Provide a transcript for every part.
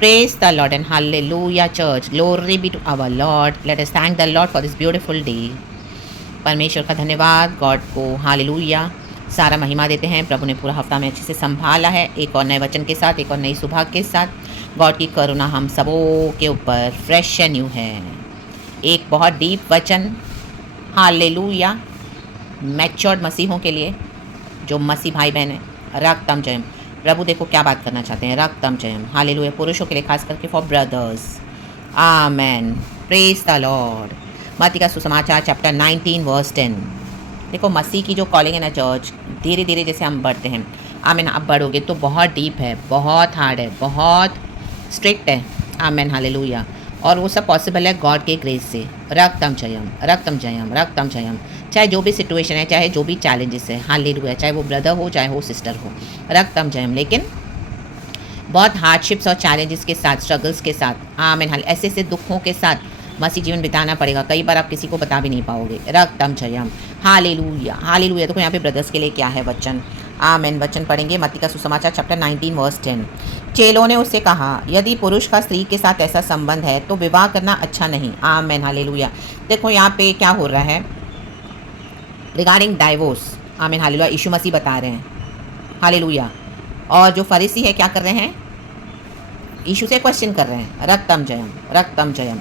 Praise the Lord and hallelujah church. Glory be to our Lord. Let us thank the Lord for this beautiful day. परमेश्वर का धन्यवाद, God को hallelujah सारा महिमा देते हैं। प्रभु ने पूरा हफ्ता में अच्छे से संभाला है, एक और नए वचन के साथ, एक और नई सुबह के साथ। गॉड की करुणा हम सबों के ऊपर फ्रेश एंड न्यू है। एक बहुत डीप वचन हालेलुया मैच्योर्ड मसीहों के लिए, जो मसीह भाई बहन है। रक्तम जयम। प्रभु देखो क्या बात करना चाहते हैं। रक्तम जयम हालेलुया। पुरुषों के लिए खास करके for brothers. Amen. Praise the Lord. मत्ती का सुसमाचार चैप्टर 19 वर्स 10। देखो मसीह की जो कॉलिंग है ना चर्च, धीरे धीरे जैसे हम बढ़ते हैं, आमेन, आप बढ़ोगे तो बहुत डीप है, बहुत हार्ड है, बहुत स्ट्रिक्ट है। Amen hallelujah. और वो सब पॉसिबल है गॉड के ग्रेस से। रक्तम जयम, रक्तम जयम, रक्तम जयम। चाहे जो भी सिचुएशन है, चाहे जो भी चैलेंजेस है, हालेलुया, चाहे वो ब्रदर हो, चाहे वो सिस्टर हो, रक्तम जयम। लेकिन बहुत हार्डशिप्स और चैलेंजेस के साथ, स्ट्रगल्स के साथ, आमेन, ऐसे ऐसे दुखों के साथ मसीह जीवन बिताना पड़ेगा। कई बार आप किसी को बता भी नहीं पाओगे। रक्तम जयम हालेलुया, हालेलुया। देखो यहाँ पे ब्रदर्स के लिए क्या है वचन। आमेन। वचन पढ़ेंगे मत्ती का सुसमाचार चैप्टर 19 वर्स 10। चेलों ने उससे कहा, यदि पुरुष का स्त्री के साथ ऐसा संबंध है तो विवाह करना अच्छा नहीं। Amen hallelujah. देखो यहाँ पे क्या हो रहा है रिगार्डिंग डाइवोर्स। Amen hallelujah. यीशु मसीह बता रहे हैं हालेलुया। और जो फरीसी है क्या कर रहे हैं, यीशु से क्वेश्चन कर रहे हैं। रक्तम जयम, रक्तम जयम।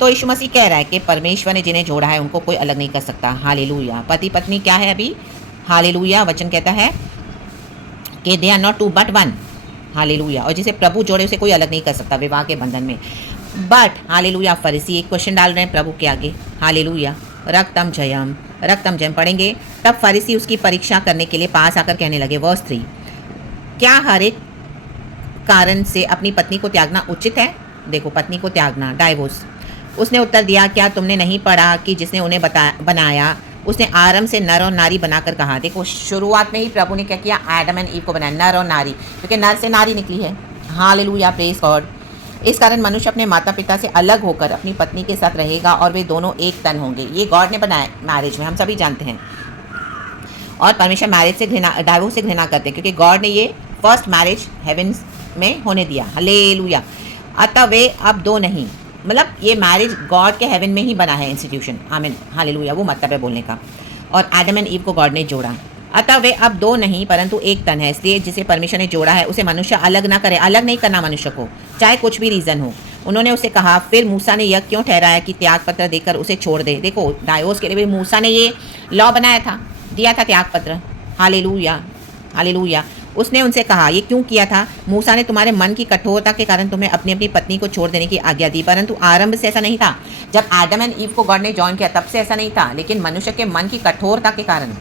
तो यीशु मसीह कह रहा है कि परमेश्वर ने जिन्हें जोड़ा है उनको कोई अलग नहीं कर सकता। हालेलुया। पति पत्नी क्या है अभी, हालेलुया। वचन कहता है कि they are not two but one. Hallelujah. और जिसे प्रभु जोड़े उसे कोई अलग नहीं कर सकता विवाह के बंधन में। बट हालेलुया फरीसी एक क्वेश्चन डाल रहे हैं प्रभु के आगे। हालेलुया। रक्तम जयम, रक्तम जयम पढ़ेंगे। तब फरीसी उसकी परीक्षा करने के लिए पास आकर कहने लगे, वर्स 3, क्या हर एक कारण से अपनी पत्नी को त्यागना उचित है? देखो पत्नी को त्यागना, डाइवोर्स। उसने उत्तर दिया, क्या तुमने नहीं पढ़ा कि जिसने उन्हें बनाया उसने आरंभ से नर और नारी बनाकर कहा। देखो शुरुआत में ही प्रभु ने क्या किया, एडम एंड ईव को बनाया, नर और नारी, क्योंकि नर से नारी निकली है। Hallelujah, praise God. इस कारण मनुष्य अपने माता पिता से अलग होकर अपनी पत्नी के साथ रहेगा और वे दोनों एक तन होंगे। ये गॉड ने बनाया मैरिज में, हम सभी जानते हैं। और परमेश्वर मैरिज से घृणा, डाइवोर्स से घृणा करते हैं, क्योंकि गॉड ने ये फर्स्ट मैरिज हेवेंस में होने दिया। हालेलुया। अतः वे अब दो नहीं, मतलब ये मैरिज गॉड के हेवन में ही बना है इंस्टीट्यूशन। आमीन हालेलुया। वो मतलब है बोलने का। और एडम एंड ईव को गॉड ने जोड़ा। अतः वे अब दो नहीं परंतु एक तन है। इसलिए जिसे परमेश्वर ने जोड़ा है उसे मनुष्य अलग ना करे। अलग नहीं करना मनुष्य को, चाहे कुछ भी रीज़न हो। उन्होंने उसे कहा, फिर मूसा ने यह क्यों ठहराया कि त्याग पत्र देकर उसे छोड़ दे। देखो डाइवोर्स के लिए भी मूसा ने ये लॉ बनाया था, दिया था त्याग पत्र। Hallelujah, hallelujah. उसने उनसे कहा, ये क्यों किया था? मूसा ने तुम्हारे मन की कठोरता के कारण तुम्हें अपनी अपनी पत्नी को छोड़ देने की आज्ञा दी, परंतु आरंभ से ऐसा नहीं था। जब एडम एंड ईव को गॉड ने जॉइन किया तब से ऐसा नहीं था, लेकिन मनुष्य के मन की कठोरता के कारण।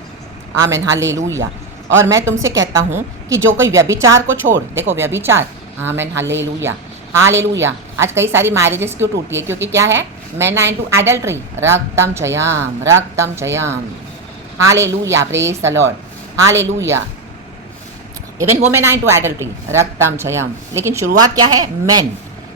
आमीन हालेलुया। और मैं तुमसे कहता हूँ कि जो कोई व्यभिचार को छोड़, देखो व्यभिचार, आमीन हालेलुया, हालेलुया। आज कई सारी मैरिजेस क्यों टूटती है? क्योंकि क्या है, मेन आर इनटू एडल्ट्री। रक्तम जयम, रक्तम जयम, hallelujah, praise the Lord, hallelujah. Even women are into adultery, रक्तम जयम। लेकिन शुरुआत क्या है, मेन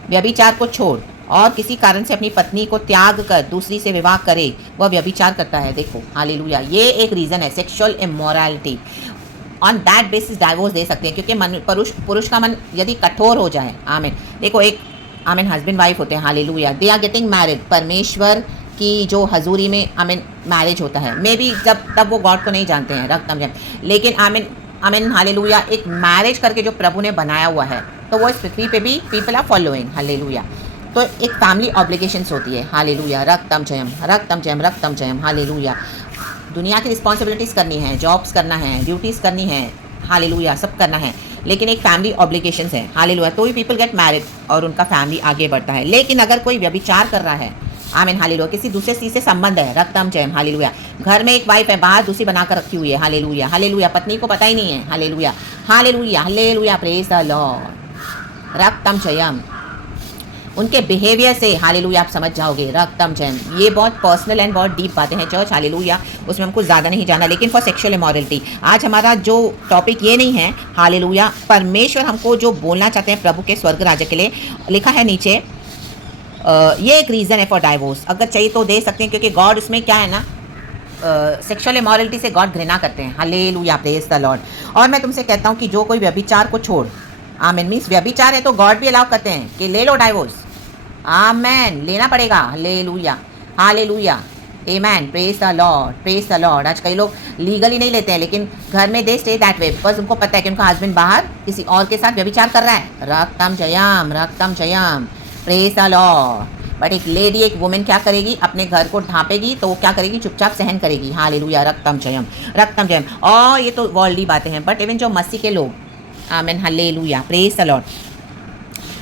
व्यभिचार को छोड़ और किसी कारण से अपनी पत्नी को त्याग कर दूसरी से विवाह करे, वह व्यभिचार करता है। देखो हालेलुया, ये एक रीज़न है, sexual immorality. On that basis divorce दे सकते हैं, क्योंकि पुरुष का मन यदि कठोर हो जाए। आमीन। देखो एक आमीन हस्बैंड वाइफ होते हैं, hallelujah, they are getting married, परमेश्वर की जो हजूरी में आमीन मैरिज होता है। मे बी तब वो गॉड को नहीं जानते हैं, रक्तम जयम। लेकिन आमीन, आमीन हालेलुया, एक मैरिज करके जो प्रभु ने बनाया हुआ है, तो वो इस पृथ्वी पे भी पीपल आर फॉलोइंग। हालेलुया। तो एक फैमिली ऑब्लिगेशंस होती है। हालेलुया, रक्तम जयम, रक्तम जयम, रक्तम जयम, हालेलुया। दुनिया की रिस्पॉन्सिबिलिटीज़ करनी है, जॉब्स करना है, ड्यूटीज़ करनी है, हालेलुया, सब करना है, लेकिन एक फैमिली ऑब्लिगेशंस है। हालेलुया। तो ही पीपल गेट मैरिड और उनका फैमिली आगे बढ़ता है। लेकिन अगर कोई व्यभिचार कर रहा है, आमीन हालेलुया, किसी दूसरे चीज़ से संबंध है, रक्तम जयम, हालेलुया। घर में एक वाइफ है, बाहर दूसरी बनाकर रखी हुई है, हालेलुया, हालेलुया, पत्नी को पता ही नहीं है, hallelujah, hallelujah, hallelujah, praise the lord, रक्तम जयम। उनके बिहेवियर से हालेलुया आप समझ जाओगे, रक्तम जयम। ये बहुत पर्सनल एंड बहुत डीप बातें हैं चर्च, हालेलुया, उसमें हमको ज़्यादा नहीं जाना। लेकिन फॉर सेक्सुअल इमोरलिटी आज हमारा जो टॉपिक ये नहीं है, हालेलुया। परमेश्वर हमको जो बोलना चाहते हैं प्रभु के स्वर्ग राज्य के लिए, लिखा है नीचे, ये एक रीज़न है फॉर डाइवोर्स। अगर चाहिए तो दे सकते हैं, क्योंकि गॉड उसमें क्या है ना, सेक्सुअल इमोरलिटी से गॉड घृणा करते हैं। Hallelujah, praise the Lord. और मैं तुमसे कहता हूँ कि जो कोई व्यभिचार को छोड़, आमेन। मीन्स व्यभिचार है तो गॉड भी अलाउ करते हैं कि ले लो डाइवोर्स। आमेन, लेना पड़ेगा। Hallelujah, hallelujah, amen, praise the lord, praise the Lord. आज कई लोग लीगली नहीं लेते हैं, लेकिन घर में they stay that way, because उनको पता है कि उनका हस्बैंड बाहर किसी और के साथ व्यभिचार कर रहा है। रक्तम जयम, रक्तम Jayam, praise the Lord. But एक लेडी, एक वुमेन क्या करेगी, अपने घर को ढांपेगी तो वो क्या करेगी, चुपचाप सहन करेगी। हालेलुया, रक्तम जयम, रक्तम जयम। और ये तो वर्ल्डली बातें हैं, बट इवन जो मसीह के लोग, आमेन, हालेलुया, प्रेज द लॉर्ड,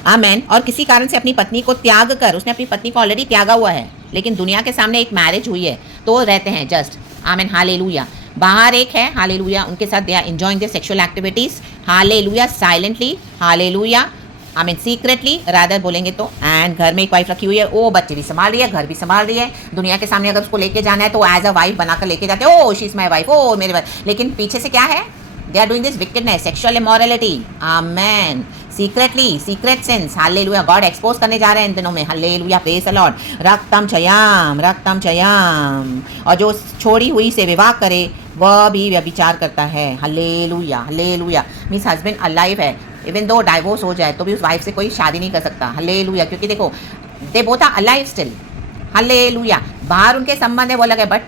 आमेन। और किसी कारण से अपनी पत्नी को त्याग कर, उसने अपनी पत्नी को ऑलरेडी त्यागा हुआ है, लेकिन दुनिया के सामने एक मैरिज हुई है तो रहते हैं जस्ट, आमेन, हालेलुया। बाहर एक है, हालेलुया, उनके साथ they are enjoying their sexual activities, hallelujah, silently, hallelujah, I mean secretly rather बोलेंगे तो। एंड घर में एक वाइफ रखी हुई है, वो बच्चे भी संभाल रही है, घर भी संभाल रही है। दुनिया के सामने अगर उसको लेके जाना है तो एज अ वाइफ बनाकर लेके जाते हैं, oh she is my wife, oh मेरे वाइफ। लेकिन पीछे से क्या है, they are doing this wickedness, sexual immorality, amen, secretly, secret sins, hallelujah. God expose करने जा रहे हैं इन दिनों में, हालेलुया, प्रेज द लॉर्ड। रक्तम जयम, रक्तम जयम। और जो छोड़ी हुई से विवाह करे वह भी व्यभिचार करता है। Hallelujah, hallelujah. Means husband alive है, इवन दो डाइवोर्स हो जाए तो भी उस वाइफ से कोई शादी नहीं कर सकता। हालेलुया, क्योंकि देखो they both are alive still. Hallelujah. बाहर उनके संबंध है वो अलग है, बट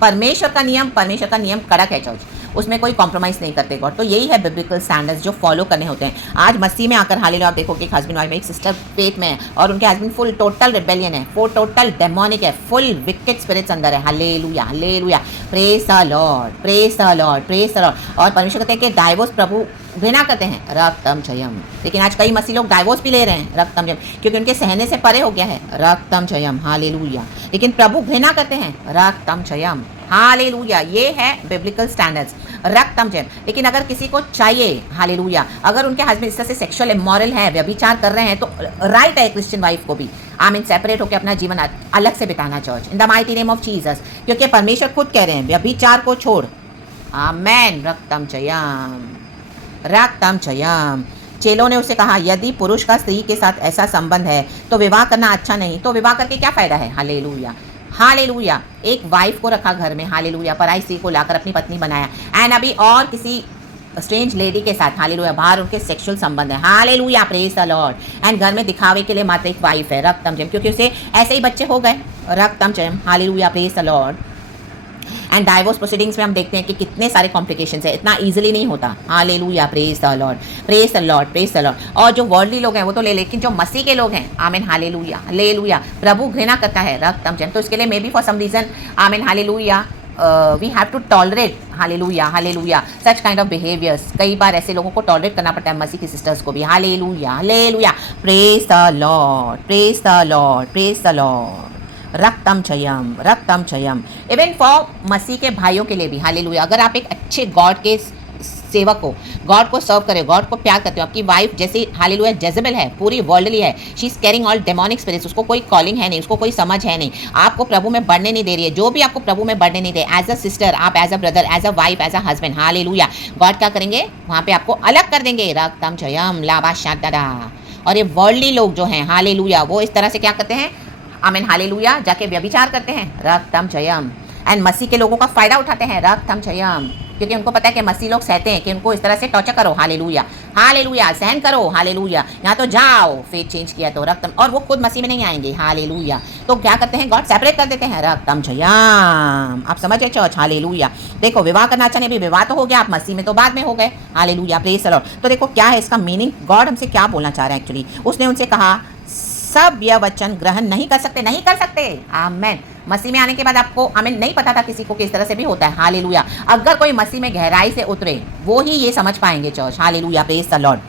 परमेश्वर का नियम कड़क है चर्च, उसमें कोई कॉम्प्रोमाइज़ नहीं करते गॉड। तो यही है बिब्लिकल स्टैंडर्ड्स जो फॉलो करने होते हैं। आज मसीह में आकर हालेलुया आप देखो कि एक हस्बैंड वाइफ में, एक सिस्टर फेथ में है और उनके हस्बैंड फुल टोटल रिबेलियन है, फुल टोटल डेमोनिक है, फुल विकेड स्पिरिट्स अंदर है। Hallelujah, hallelujah, praise the lord, praise the lord, praise the Lord. और परमेश्वर कहते हैं कि डाइवोर्स प्रभु घृणा करते हैं, रक्तम जयम। लेकिन आज कई मसीह लोग डाइवोर्स भी ले रहे हैं, रक्तम जयम, क्योंकि उनके सहने से परे हो गया है, रक्तम जयम, हालेलुया। लेकिन प्रभु घृणा करते हैं, रक्तम जयम, हालेलुया। ये है बिब्लिकल स्टैंडर्ड्स, रक्तम जयम। लेकिन अगर किसी को चाहिए, हालेलुया, अगर उनके हस्बैंड इस तरह से सेक्सुअल इमोरल है, व्यभिचार कर रहे हैं, तो राइट है क्रिश्चियन वाइफ को भी आमीन सेपरेट होकर अपना जीवन अलग से बिताना church, in the mighty name of Jesus. क्योंकि परमेश्वर खुद कह रहे हैं व्यभिचार को छोड़, आमेन, रक्तम जयम, रक्तम जयम। चेलों ने उससे कहा, यदि पुरुष का स्त्री के साथ ऐसा संबंध है तो विवाह करना अच्छा नहीं, तो विवाह करके क्या फ़ायदा है। Hallelujah, hallelujah. एक वाइफ को रखा घर में, हालेलुया, पराई स्त्री को लाकर अपनी पत्नी बनाया, एंड अभी और किसी स्ट्रेंज लेडी के साथ, हालेलुया, बाहर उनके सेक्सुअल संबंध है, hallelujah, praise the lord. And घर में दिखावे के लिए मात्र एक वाइफ है, रक्तम जयम, क्योंकि उसे ऐसे ही बच्चे हो गए, रक्तम जयम, hallelujah, praise the lord. And divorce proceedings में हम देखते हैं कि कितने सारे कॉम्प्लिकेशंस है, इतना इजीली नहीं होता। Hallelujah, praise the lord, praise the lord, praise the Lord. और जो वर्ल्डली लोग हैं वो तो लेकिन जो मसीह के लोग हैं, आमीन, हालेलुया, हालेलुया, प्रभु घृणा करता है, रक्तम जयम। तो इसके लिए maybe for some reason, amen, hallelujah, we have to tolerate, hallelujah, hallelujah, such kind of behaviours. कई बार ऐसे लोगों को टॉलरेट करना पड़ता है, मसीह की सिस्टर्स को भी। Hallelujah, hallelujah, praise the lord, praise the lord, praise the lord, रक्तम जयम, रक्तम जयम। इवन फॉर मसीह के भाइयों के लिए भी, हालेलुया। अगर आप एक अच्छे गॉड के सेवक हो, गॉड को सर्व करे, गॉड को प्यार करते हो, आपकी वाइफ जैसे, हालेलुया, जेजेबेल है, पूरी वर्ल्डली है, she is carrying all demonic spirits, उसको कोई कॉलिंग है नहीं, उसको कोई समझ है नहीं, आपको प्रभु में बढ़ने नहीं दे रही है, जो भी आपको प्रभु में बढ़ने नहीं दे, एज अ सिस्टर, आप as a brother, as a wife, as a husband, hallelujah, God क्या करेंगे, वहाँ पे आपको अलग कर देंगे, रक्तम जयम, लाबा शादा। और ये वर्ल्डली लोग जो हैं, हालेलुया, वो इस तरह से क्या करते हैं, आमीन, हालेलुया, जाके व्यभिचार करते हैं, रक्तम जयम। एंड मसीह के लोगों का फायदा उठाते हैं, रक्तम जयम, क्योंकि उनको पता है कि मसीह लोग सहते हैं कि उनको इस तरह से टॉर्चर करो, हालेलुया, हालेलुया, सहन करो, हालेलुया, यहाँ तो जाओ, फेथ चेंज किया तो रक्तम। और वो खुद मसीह में नहीं आएंगे, हालेलुया, तो क्या करते हैं, गॉड सेपरेट कर देते हैं, रक्तम जयम। आप समझे चर्च, हालेलुया। देखो विवाह करना चाहिए, भी विवाह तो हो गया, आप मसीह में तो बाद में हो गए, हालेलुया, प्रेज द लॉर्ड। तो देखो क्या है इसका मीनिंग, गॉड हमसे क्या बोलना चाह रहे हैं एक्चुअली। उसने उनसे कहा, सब यह वचन ग्रहण नहीं कर सकते, नहीं कर सकते, आमेन। मसीह में आने के बाद आपको, आमीन, नहीं पता था किसी को किस तरह से भी होता है, हालेलुया। अगर कोई मसीह में गहराई से उतरे वो ही ये समझ पाएंगे church, hallelujah, praise the Lord.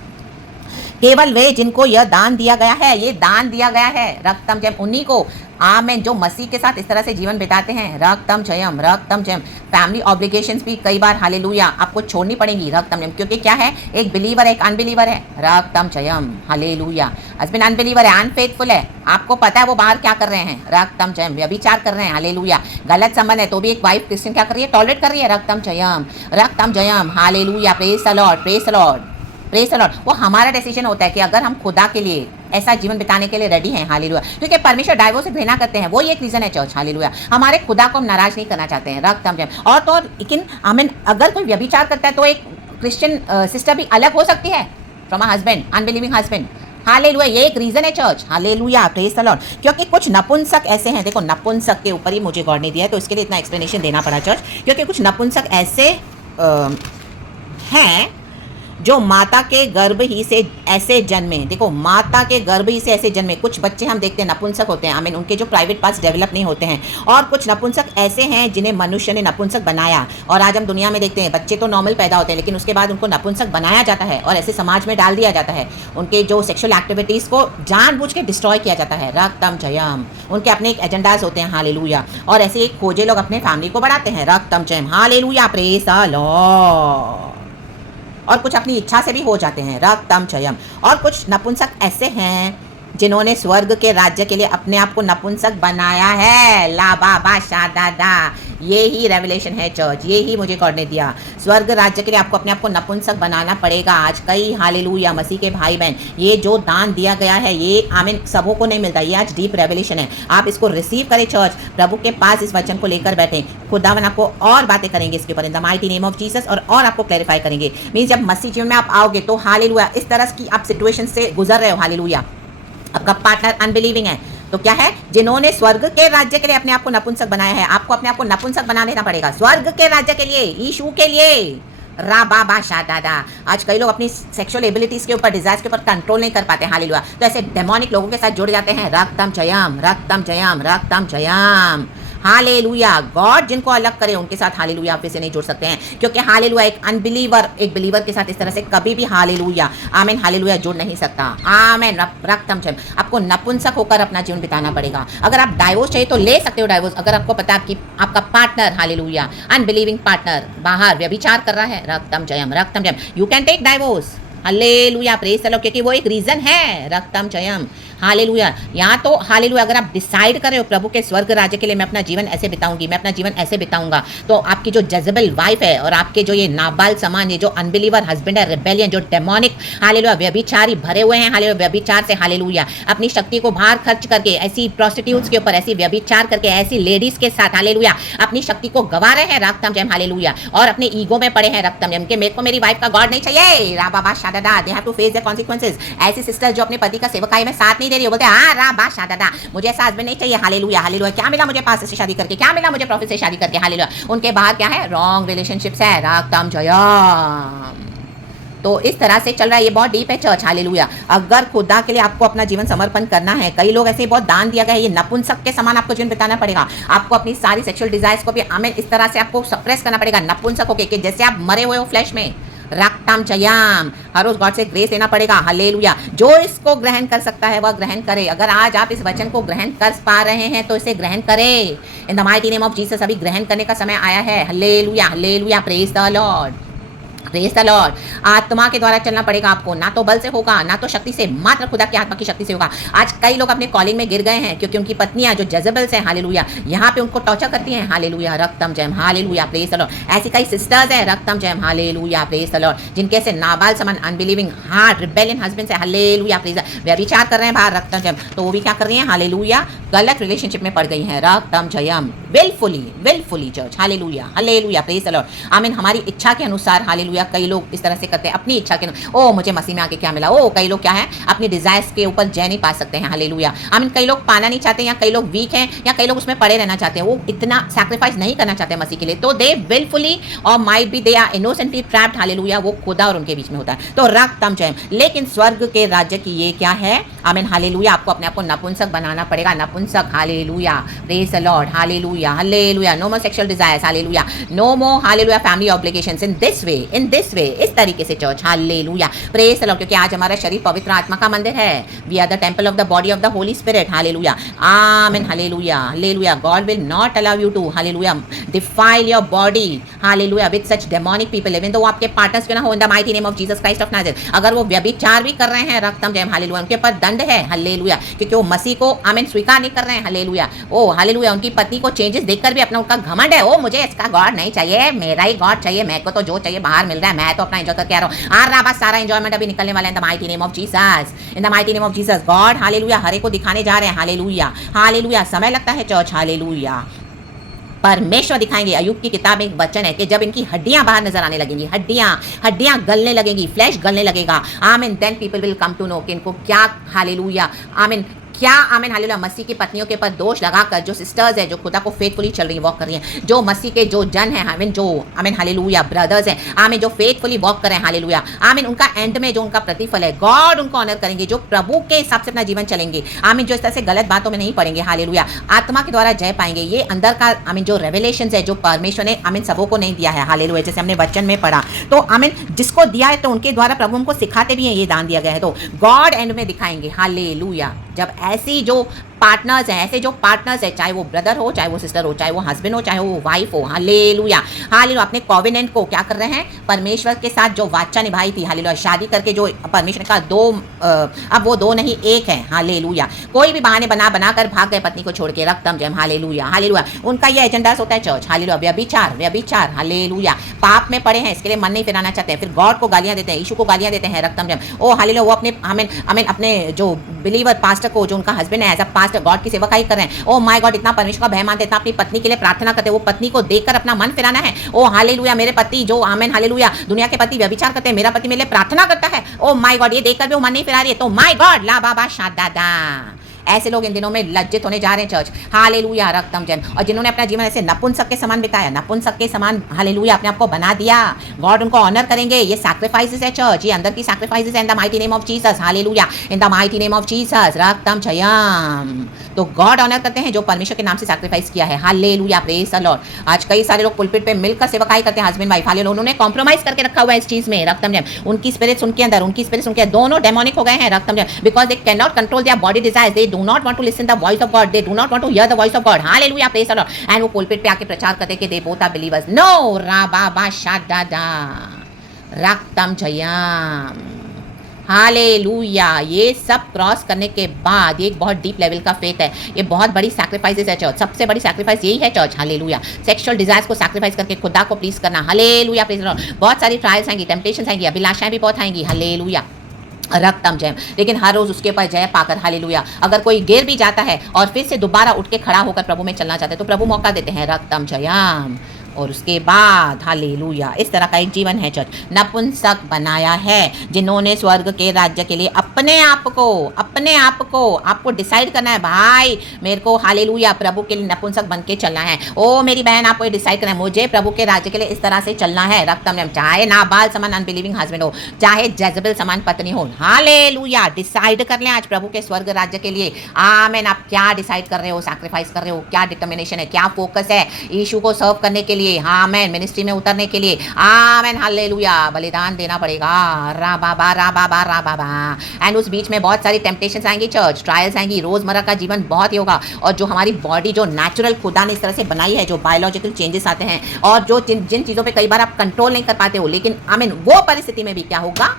केवल वे जिनको यह दान दिया गया है, ये दान दिया गया है, रक्तम जयम, उन्हीं को, आमेन, जो मसीह के साथ इस तरह से जीवन बिताते हैं, रक्तम जयम, रक्तम जयम। फैमिली ऑब्लिगेशंस भी कई बार, हालेलुया, आपको छोड़नी पड़ेगी, रक्तम जयम, क्योंकि क्या है, एक बिलीवर है, एक अनबिलीवर है, रक्तम जयम, हालेलुया। हस्बैंड अनबिलीवर है, अनफेथफुल है, आपको पता है वो बाहर क्या कर रहे हैं, रक्तम जयम, व्यभिचार कर रहे हैं, हालेलुया, गलत संबंध है, तो भी एक वाइफ क्रिश्चियन क्या कर रही है, टॉलरेट कर रही है, रक्तम जयम, रक्तम जयम, hallelujah, praise the lord, praise the lord, praise the lord. वो हमारा डिसीजन होता है कि अगर हम खुदा के लिए ऐसा जीवन बिताने के लिए रेडी हैं, हालेलुया, क्योंकि परमेश्वर डाइवोर्स से घृणा करते हैं, वो एक रीजन है चर्च, हालेलुया। हमारे खुदा को हम नाराज नहीं करना चाहते हैं, रक्तम जयम। और तो लेकिन आमीन, अगर कोई व्यभिचार करता है तो एक क्रिश्चियन सिस्टर भी अलग हो सकती है, from a husband, unbelieving husband. Hallelujah, ये एक रीजन है church. Hallelujah, praise the lord. क्योंकि कुछ नपुंसक ऐसे हैं, देखो नपुंसक के ऊपर ही मुझे गॉड ने दिया है, तो इसके लिए इतना एक्सप्लेनेशन देना पड़ा चर्च। क्योंकि कुछ नपुंसक ऐसे हैं जो माता के गर्भ ही से ऐसे जन्मे। देखो माता के गर्भ ही से ऐसे जन्मे। कुछ बच्चे हम देखते हैं नपुंसक होते हैं, आई मीन उनके जो प्राइवेट पार्ट्स डेवलप नहीं होते हैं। और कुछ नपुंसक ऐसे हैं जिन्हें मनुष्य ने नपुंसक बनाया। और आज हम दुनिया में देखते हैं बच्चे तो नॉर्मल पैदा होते हैं, लेकिन उसके बाद उनको नपुंसक बनाया जाता है और ऐसे समाज में डाल दिया जाता है। उनके जो सेक्सुअल एक्टिविटीज़ को जानबूझ के डिस्ट्रॉय किया जाता है। रक्तम जयम, उनके अपने एक एजेंडाज होते हैं। हालेलुया। और ऐसे एक खोजे लोग अपने फैमिली को बढ़ाते हैं। रक्तम जयम, हालेलुया, प्रेज द लॉर्ड। और कुछ अपनी इच्छा से भी हो जाते हैं। रक्तम चयम। और कुछ नपुंसक ऐसे हैं जिन्होंने स्वर्ग के राज्य के लिए अपने आप को नपुंसक बनाया है। ला बाबा शादादा, ये ही रेवलेशन है चर्च, ये ही मुझे गॉड ने दिया। स्वर्ग राज्य के लिए आपको अपने आप को नपुंसक बनाना पड़ेगा। आज कई हालेलुया मसीह के भाई बहन, ये जो दान दिया गया है ये आमीन सबों को नहीं मिलता। ये आज डीप रेवलेशन है, आप इसको रिसीव करें चर्च। प्रभु के पास इस वचन को लेकर बैठे। खुदावन आपको और बातें करेंगे इसके ऊपर इन the mighty name of Jesus, और आपको क्लैरिफाई करेंगे। मीन्स जब मसीह जीवन में आप आओगे तो हालेलुया इस तरह की आप सिचुएशन से गुजर रहे हो। हालेलुया, आपका पार्टनर अनबिलीविंग है तो क्या है, जिन्होंने स्वर्ग के राज्य के लिए अपने आप को नपुंसक बनाया है, आपको अपने आप को नपुंसक बना लेना पड़ेगा स्वर्ग के राज्य के लिए, यीशु के लिए। रा बाबा शादादा। आज कई लोग अपनी सेक्सुअल एबिलिटीज के ऊपर, डिजायर्स के ऊपर कंट्रोल नहीं कर पाते। हालेलुया, तो ऐसे डेमोनिक लोगों के साथ जुड़ जाते हैं। रक्तम जयम, रक्तम जयम, रक्तम जयम। हालेलुया, गॉड जिनको अलग करे उनके साथ हालेलुया आप फिर से नहीं जुड़ सकते हैं। क्योंकि हालेलुया एक अनबिलीवर एक बिलीवर के साथ इस तरह से कभी भी हालेलुया आमेन हालेलुया जुड़ नहीं सकता। आमेन। रक्तम जयम। आपको नपुंसक होकर अपना जीवन बिताना पड़ेगा। अगर आप डाइवोर्स चाहिए तो ले सकते हो डाइवोर्स, अगर आपको पता है आपकी आपका पार्टनर हालेलुया अनबिलीविंग पार्टनर बाहर व्यभिचार कर रहा है। रक्तम जयम, रक्तम जयम। You can take divorce. Hallelujah, praise the lord, क्योंकि वो एक रीजन है। रक्तम जयम, हालेलुया। यहाँ तो हालेलुया अगर आप डिसाइड कर रहे हो प्रभु के स्वर्ग राज्य के लिए मैं अपना जीवन ऐसे बिताऊंगी, मैं अपना जीवन ऐसे बिताऊंगा, तो आपकी जो जेजेबल वाइफ है और आपके जो ये नाबाल समान, ये जो अनबिलीवर हस्बैंड है, रिबेलियन, जो डेमोनिक हालेलुया व्यभिचारी भरे हुए हैं हालेलुया व्यभिचार से, हालेलुया अपनी शक्ति को बाहर खर्च करके ऐसी प्रोस्टिट्यूट्स के ऊपर, ऐसी व्यभिचार करके ऐसी लेडीज के साथ हालेलुया अपनी शक्ति को गवा रहे हैं। रक्तम जयम, हालेलुया। और अपने ईगो में पड़े हैं। रक्तम जयम के मेरे को मेरी वाइफ का गॉड नहीं चाहिए। रा बाबा शादादा, they have to face the consequences. ऐसी सिस्टर जो अपने पति का सेवकाई में साथ नहीं दे रही हो, बोलते हाँ रा बा शादादा मुझे ऐसा हस्बैंड नहीं चाहिए। Hallelujah, hallelujah. क्या मिला मुझे पास से शादी करके, क्या मिला मुझे प्रॉफिट से शादी करके। हालेलुया, उनके बाहर क्या है, रॉन्ग रिलेशनशिप्स है। रक्तम जयम। तो इस तरह से चल रहा है, ये बहुत डीप है चर्च। हालेलुया, अगर खुदा के लिए आपको अपना जीवन समर्पण करना है, कई लोग ऐसे बहुत दान दिया गया है, ये नपुंसक के समान आपको जीवन बिताना पड़ेगा। आपको अपनी सारी सेक्सुअल डिजायर्स को भी आमेन इस तरह से आपको सप्रेस करना पड़ेगा नपुंसक होके, कि जैसे आप मरे हुए हो फ्लैश में। रक्तम जयम, हर रोज गॉड से ग्रेस लेना पड़ेगा। हालेलुया, जो इसको ग्रहण कर सकता है वह ग्रहण करे। अगर आज आप इस वचन को ग्रहण कर पा रहे हैं तो इसे ग्रहण करें इन the mighty name of Jesus. अभी ग्रहण करने का समय आया है। Hallelujah, hallelujah, praise the lord, praise the Lord. आत्मा के द्वारा चलना पड़ेगा आपको, ना तो बल से होगा ना तो शक्ति से, मात्र खुदा की आत्मा की शक्ति से होगा। आज कई लोग अपने कॉलिंग में गिर गए हैं क्योंकि उनकी पत्नियां जो जेजेबल्स हैं हालेलुया यहाँ पे उनको टॉर्चर करती हैं। हालेलुया, रक्तम जयम, हालेलुया, प्रेज द लॉर्ड। ऐसी कई सिस्टर्स हैं, रक्तम जयम, हालेलुया, प्रेज द लॉर्ड, जिनके से नाबाल समान अनबिलीविंग हार्ट रिबेलियन हस्बैंड से हालेलुया प्रेज व्यभिचार कर रहे हैं बाहर। रक्तम जयम, तो वो भी क्या कर रही हैं हालेलुया गलत रिलेशनशिप में पड़ गई हैं। रक्तम जयम, wilfully church. Hallelujah, hallelujah, praise the lord. Amen. हमारी इच्छा के अनुसार हालेलुया कई लोग इस तरह से करते हैं, अपनी इच्छा के ओ मुझे मसीह में आके क्या मिला। ओ कई लोग क्या है अपनी डिजायर्स के ऊपर जय नहीं पा सकते हैं। हालेलुया, आमीन। कई लोग पाना नहीं चाहते, या कई लोग वीक हैं, या कई लोग उसमें पड़े रहना चाहते हैं, वो इतना सैक्रिफाइस नहीं करना चाहते मसीह के लिए, तो दे विलफुली और might be they are innocently trapped. Hallelujah, वो खुदा और उनके बीच में होता है। तो रक्तम जयम, लेकिन स्वर्ग के राज्य की ये क्या है, आमीन, हालेलुया। आपको अपने आप को नपुंसक बनाना पड़ेगा, नपुंसक। Hallelujah, praise the Lord, hallelujah, hallelujah. No more sexual desires, hallelujah. No more hallelujah family obligations in this way, इस तरीके से church. Hallelujah, praise the lord. क्योंकि आज हमारा शरीर पवित्र आत्मा का मंदिर है। We are the temple of the body of the holy spirit. Hallelujah, amen, hallelujah, hallelujah. God will not allow you to hallelujah defile your body hallelujah with such demonic people, even though वो आपके partners क्यों ना हो, इन the mighty name of Jesus Christ of Nazareth. अगर वो व्यभिचार भी कर रहे हैं, रक्तम जयम, हालेलुया, उनके ऊपर दंड है। हालेलुया, क्योंकि वो मसीह को आमीन स्वीकार नहीं कर रहे हैं। हालेलुया, ओ हालेलुया। उनकी पत्नी को चेंजेस देखकर भी अपना उनका घमंड है, ओ मुझे इसका गॉड नहीं चाहिए, मेरा ही गॉड चाहिए, मेरे को तो जो चाहिए बाहर मिल रहा है, मैं तो अपना एंजॉय करके आ रहा हूँ। बस सारा एंजॉयमेंट अभी निकलने वाला है in the mighty name of Jesus, in the mighty name of Jesus. God hallelujah हरे को दिखाने जा रहे हैं। Hallelujah, hallelujah. समय लगता है चर्च। हालेलुया, परमेश्वर दिखाएंगे। अय्यूब की किताब में एक वचन है कि जब इनकी हड्डियां बाहर नजर आने लगेंगी, हड्डियां गलने लगेंगी, फ्लैश गलने लगेगा, आमीन, then people will come to know कि इनको क्या, हालेलुया, आमीन, क्या, आमीन, हालेलुया, मसीह की पत्नियों के ऊपर दोष लगाकर जो सिस्टर्स है, जो खुदा को फेथफुली चल रही, वॉक कर रही हैं, जो मसीह के जो जन है, आमीन, जो, आमीन, हालेलुया, ब्रदर्स हैं, आमीन, जो फेथफुली वॉक कर रहे हैं, हालेलुया, आमीन, उनका एंड में जो उनका प्रतिफल है, गॉड उनको ऑनर करेंगे, जो प्रभु के हिसाब से अपना जीवन चलेंगे, आमीन, जो इस तरह से गलत बातों में नहीं पड़ेंगे, हालेलुया, आत्मा के द्वारा जय पाएंगे। ये अंदर का, आमीन, जो रेवलेशन है, जो परमेश्वर ने, आमीन, सबों को नहीं दिया है, हालेलुया, जैसे हमने वचन में पढ़ा, तो आमीन, जिसको दिया है तो उनके द्वारा प्रभु हमको सिखाते भी हैं, ये दान दिया गया है, तो गॉड एंड में दिखाएंगे, हालेलुया। जब ऐसी जो पार्टनर्स हैं, ऐसे जो पार्टनर्स हैं, चाहे वो ब्रदर हो, चाहे वो सिस्टर हो, चाहे वो हस्बैंड हो, चाहे वो वाइफ हो, हालेलुया, हालेलुया, अपने कॉवेनेंट को क्या कर रहे हैं, परमेश्वर के साथ जो वाचा निभाई थी, हालेलुया, शादी करके जो परमेश्वर का अब वो दो नहीं एक है, हालेलुया, कोई भी बहाने बनाकर भाग गए पत्नी को छोड़ के, रक्तम जयम, हालेलुया, हालेलुया, उनका ये एजेंडास होता है चर्च, हालेलुया, व्यभिचार, हालेलुया, पाप में पड़े हैं, इसके लिए मन नहीं फिराना चाहते हैं, फिर गॉड को गालियां देते हैं, यीशु को गालियां देते हैं, रक्तम जयम, ओ हालेलुया, वो अपने, आमीन, अपने जो बिलीवर पास्टर को, जो उनका हस्बैंड है, एज अ पास्टर गॉड की सेवकाई कर रहे हैं, ओ माय गॉड, इतना परमेश्वर का भय मानते, इतना अपनी पत्नी के लिए प्रार्थना करते, वो पत्नी को देखकर अपना मन फिराना है, ओ हालेलुया, मेरे पति जो, आमीन, हालेलुया, दुनिया के पति व्यभिचार करते हैं, मेरा पति मेरे लिए प्रार्थना करता है, ओ माय गॉड, ये देखकर भी वो मन नहीं फिरा रही है, तो माय गॉड, ला बाबा शादादा, ऐसे लोग इन दिनों में लज्जित होने जा रहे हैं चर्च, हालेलुया, रक्तम जयम, और जिन्होंने अपना जीवन ऐसे नपुंसक के समान बिताया, नपुंसक के समान, हालेलुया, अपने आप को बना दिया, गॉड उनको ऑनर करेंगे। ये सैक्रिफाइसेस है चर्च, ये अंदर की सैक्रिफाइसेस है, in the mighty name of Jesus, hallelujah, in the mighty name of Jesus, रक्तम जयम, तो गॉड ऑनर करते हैं जो परमेश्वर के नाम से सैक्रिफाइस किया है, हालेलुया, प्रेज द लॉर्ड। आज कई सारे लोग पुलपिट पे मिलकर सेवकाई करते हैं, हस्बैंड वाइफ, हालेलुया, उन्होंने कॉम्प्रोमाइज करके रखा हुआ है इस चीज में, रक्तम जयम, उनकी स्पिरिट्स उनके अंदर, उनकी स्पिरिट्स उनके दोनों डेमोनिक हो गए हैं, रक्तम जयम, because they can not control their body desires, they do not want to listen the voice of God, they do not want to hear the voice of God, hallelujah, praise the lord, and वो pulpit पे आके प्रचार करते कि they both are believers, no, राबाबा शादादा, रक्तम जयम, हालेलुया। ये सब क्रॉस करने के बाद ये एक बहुत डीप लेवल का फेथ है, ये बहुत बड़ी सैक्रिफाइसेस है चर्च, सबसे बड़ी सैक्रिफाइस यही है चर्च, हालेलुया, सेक्सुअल डिजायर्स को सैक्रिफाइस करके खुदा को प्लीज करना, हालेलुया, प्लीज। बहुत सारी ट्रायल्स आएंगी, टेम्पटेशंस आएंगी, अभिलाषाएं भी बहुत आएंगी, हालेलुया, रक्तम जयम, लेकिन हर रोज उसके ऊपर जय पाकर, हालेलुया, अगर कोई गिर भी जाता है और फिर से दोबारा उठ के खड़ा होकर प्रभु में चलना चाहते हैं तो प्रभु मौका देते हैं, रक्तम जयम, और उसके बाद हालेलुया, इस तरह का एक जीवन है चर्च, नपुंसक बनाया है जिन्होंने स्वर्ग के राज्य के लिए अपने आप को आपको डिसाइड करना है, भाई मेरे को, हालेलुया, प्रभु के लिए नपुंसक बन के चलना है, ओ मेरी बहन, आपको डिसाइड करना है, मुझे प्रभु के राज्य के लिए इस तरह से चलना है, रक्तम जयम, चाहे नाबाल समान अनबिलीविंग हस्बैंड हो, चाहे जेजबेल समान पत्नी हो, हालेलुया, डिसाइड कर लें आज प्रभु के स्वर्ग राज्य के लिए, आमीन, आप क्या डिसाइड कर रहे हो, सैक्रिफाइस कर रहे हो, क्या डिटर्मिनेशन है, क्या फोकस है, यीशु को सर्व करने के लिए, आमीन, मिनिस्ट्री में उतरने के लिए, आमीन, हालेलुया, बलिदान देना पड़ेगा, रा बाबा, एंड उस बीच में बहुत सारी टेम्पटेशंस आएंगी चर्च, ट्रायल्स आएंगी, रोजमर्रा का जीवन बहुत ही होगा, और जो हमारी बॉडी जो नेचुरल खुदा ने इस तरह से बनाई है, जो बायोलॉजिकल चेंजेस आते हैं, और जो जिन चीज़ों पे कई बार आप कंट्रोल नहीं कर पाते हो, लेकिन आमीन, वो परिस्थिति में भी क्या होगा,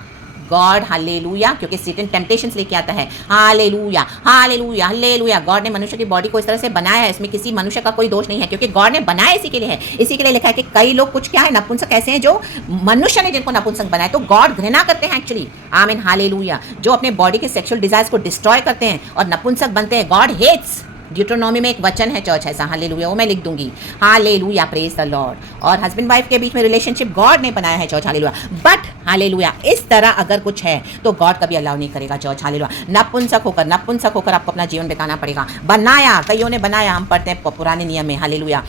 गॉड, हालेलुया, क्योंकि सैटन टेम्पटेशंस लेके आता है, हालेलुया, हालेलुया, हालेलुया, गॉड ने मनुष्य की बॉडी को इस तरह से बनाया है, इसमें किसी मनुष्य का कोई दोष नहीं है, क्योंकि गॉड ने बनाया इसी के लिए है, इसी के लिए लिखा है कि कई लोग कुछ क्या है, नपुंसक ऐसे हैं जो मनुष्य ने जिनको नपुंसक बनाया, तो गॉड घृणा करते हैं एक्चुअली, आमीन, हालेलुया, जो अपने बॉडी के सेक्सुअल डिजायर्स को डिस्ट्रॉय करते हैं और नपुंसक बनते हैं, गॉड हेट्स। ड्यूटरोनॉमी में एक वचन है चर्च ऐसा, हालेलुया, वो मैं लिख दूंगी, हालेलुया, प्रेज द लॉर्ड, और हस्बैंड वाइफ के बीच में रिलेशनशिप गॉड ने बनाया है चर्च, हालेलुया, बट हालेलुया, इस तरह अगर कुछ है तो गॉड कभी अलाउ नहीं करेगा चर्च, हालेलुया, नपुंसक होकर आपको अपना जीवन बिताना पड़ेगा, बनाया, कईयों ने बनाया, हम पढ़ते हैं पुराने नियम में, हालेलुया,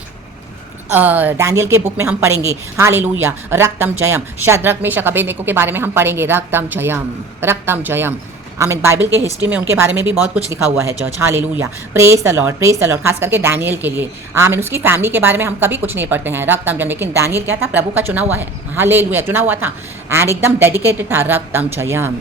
डैनियल के बुक में हम पढ़ेंगे, हालेलुया, रक्तम जयम, शद्रक मेशक अबेदनेगो के बारे में हम पढ़ेंगे, रक्तम जयम, आमीन, बाइबल के हिस्ट्री में उनके बारे में भी बहुत कुछ लिखा हुआ है church, hallelujah, praise the Lord, खास करके डैनियल के लिए, आमीन, उसकी फैमिली के बारे में हम कभी कुछ नहीं पढ़ते हैं, रक्तम जयम, लेकिन डैनियल क्या था, प्रभु का चुना हुआ है, हालेलुया, चुना हुआ था, एंड एकदम डेडिकेटेड था, रक्तम जयम,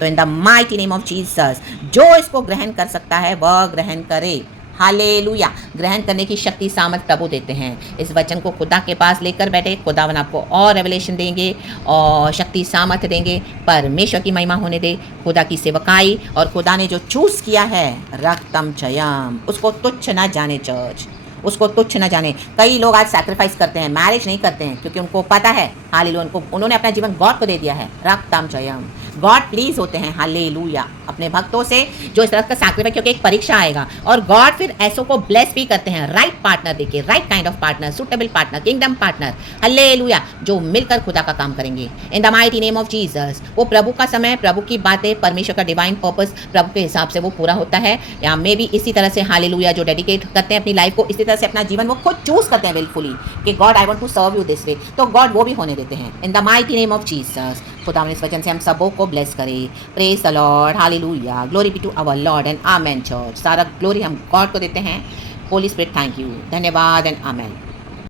तो इन the mighty name of Jesus, जो इसको ग्रहण कर सकता है वह ग्रहण करे, हालेलुया, ग्रहण करने की शक्ति सामर्थ प्रभु देते हैं, इस वचन को खुदा के पास लेकर बैठे, खुदावन आपको और रेवलेशन देंगे और शक्ति सामर्थ देंगे, परमेश्वर की महिमा होने दे, खुदा की सेवकाई, और खुदा ने जो चूज किया है, रक्तम जयम, उसको तुच्छ ना जाने चर्च, उसको तुच्छ न जाने। कई लोग आज सैक्रिफाइस करते हैं, मैरिज नहीं करते हैं, क्योंकि उनको पता है, हालेलुया, उन्होंने अपना जीवन गॉड को दे दिया है, रक्तम जयम, गॉड प्लीज होते हैं, हालेलुया, अपने भक्तों से जो इस तरह का सैक्रिफाइस, क्योंकि एक परीक्षा आएगा और गॉड फिर ऐसों को ब्लेस भी करते हैं, राइट पार्टनर देके, right kind of partner, suitable partner, kingdom partner, hallelujah, जो मिलकर खुदा का काम करेंगे इन the mighty name of Jesus. वो प्रभु का समय, प्रभु की बातें, परमेश्वर का डिवाइन पर्पस प्रभु के हिसाब से वो पूरा होता है, या मे भी इसी तरह से हालेलुया जो डेडिकेट करते हैं अपनी लाइफ को, इसी तरह से अपना जीवन वो खुद चूज करते हैं विलफुली कि God I want to serve you this way, तो गॉड वो भी होने देते हैं in the mighty name of Jesus. खुदा इस वचन से हम सबों को ब्लेस करे। Praise the Lord, hallelujah, glory be to our Lord and amen church. सारा ग्लोरी हम गॉड को देते हैं। होली स्पिरिट थैंक यू, धन्यवाद एंड आमेन।